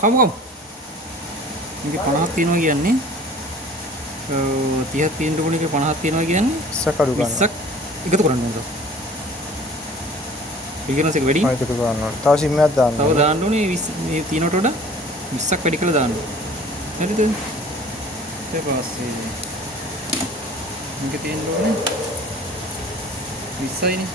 කමු. මේක 50ක් තියෙනවා කියන්නේ 30ක් තියෙන්න ඕනේ කියලා 50ක් තියෙනවා කියන්නේ 20ක් අඩු ගන්න. 20ක් එකතු කරන්න ඕනේ. ඉගෙනස් එක වැඩි. එකතු කරන්න ඕනේ. තව සිම් එකක් දාන්න. තව දාන්න ඕනේ 20 මේ තියෙනට වඩා 20ක් වැඩි කරලා දාන්න ඕනේ. හරිද? ඊට පස්සේ මේක තියෙන්න ඕනේ 20යිනේ.